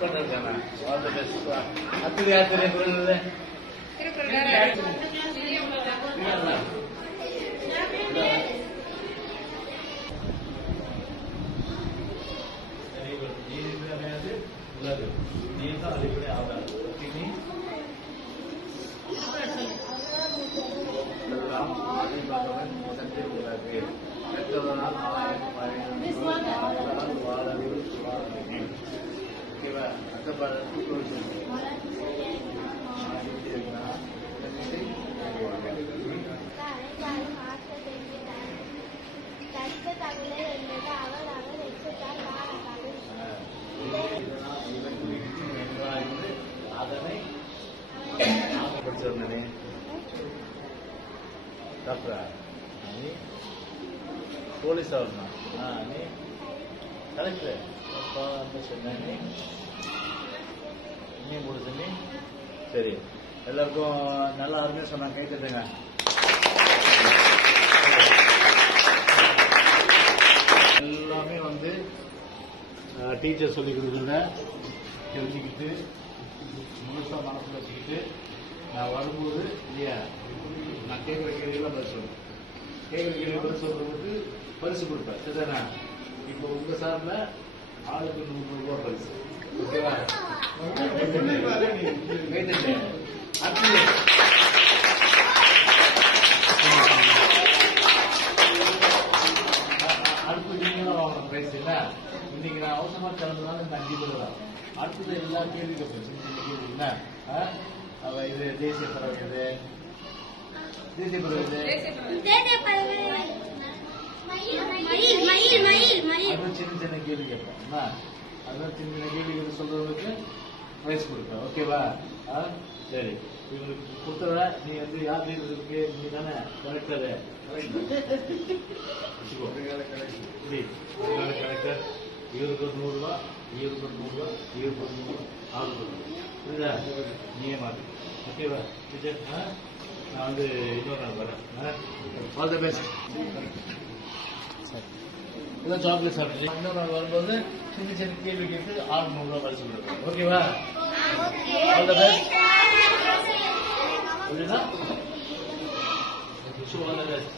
பண்ணுறேன். All the best. அத்துக்கு யார் தெரியும் குரல் நீதான் அடிப்படை ஆதாரம். முதற்கு உள்ளது பெற்றவரால் ஓகேவா? அந்த பாடத்துக்கு அதனை படிச்சிருந்தே டாக்டரா நீ போலீஸ் ஆகணும். நீ கலெக்டர் அப்பா வந்து சொன்னே நீ முடிச்சுன்னு சரி. எல்லாருக்கும் நல்லா அருமையாக சொன்னாங்க. கை தட்டுங்க. எல்லாமே வந்து டீச்சர் சொல்லி கொடுக்குறத தெரிஞ்சுக்கிட்டு முழுசாக மனசில் வச்சுக்கிட்டு நான் வரும்போது இல்லையா நான் கேட்குற கேள்வியெல்லாம் பதில் சொல்லுவேன். கேட்குற கேள்வி பதில் சொல்றதுக்கு பரிசு கொடுப்பேன். சரிதானா? இப்போ உங்க சார்பில் ஆளுக்கு 100 ரூபா பரிசு. ஓகேவா? அடுத்து நீங்களும் வாங்கணும் பிரைஸ். இல்லை இன்னைக்கு நான் அவசரமா கிளம்புனாலும் இந்த 5 பேர் தான். அடுத்தது எல்லா கேள்வி கேட்பேன். கேள்வி என்ன இது தேசிய பறவை எது? தேசிய பறவை எது? அதுவும் சின்ன சின்ன கேள்வி கேட்பேன். அதுவும் சின்ன சின்ன கேள்வி சொல்றவங்களுக்கு பிரைஸ் கொடுப்பேன். ஓகேவா? சரி. இவங்களுக்கு கொடுத்தத நீ வந்து யார் இருக்கு? நீ தானே கலெக்டரு. கலெக்டர் இவருக்கு 100 ரூபா, இவருக்கு 100 ரூபா, இவருக்கு 100 ரூபா, ஆளுக்கு 100 ரூபா. புரியுதா? நீயே மாட்டு. ஓகேவா டீச்சர்? நான் வந்து இன்னொரு நாள் வரேன். All the best. இதான் சாக்லேட் சாப்பிட்டு இன்னொரு நாள் வரும்போது சின்ன சின்ன கேள்வி கேட்டு 600 ரூபா பரிசு கொடுக்குறேன். ஓகேவா? All the best. புரியுதா? All the best.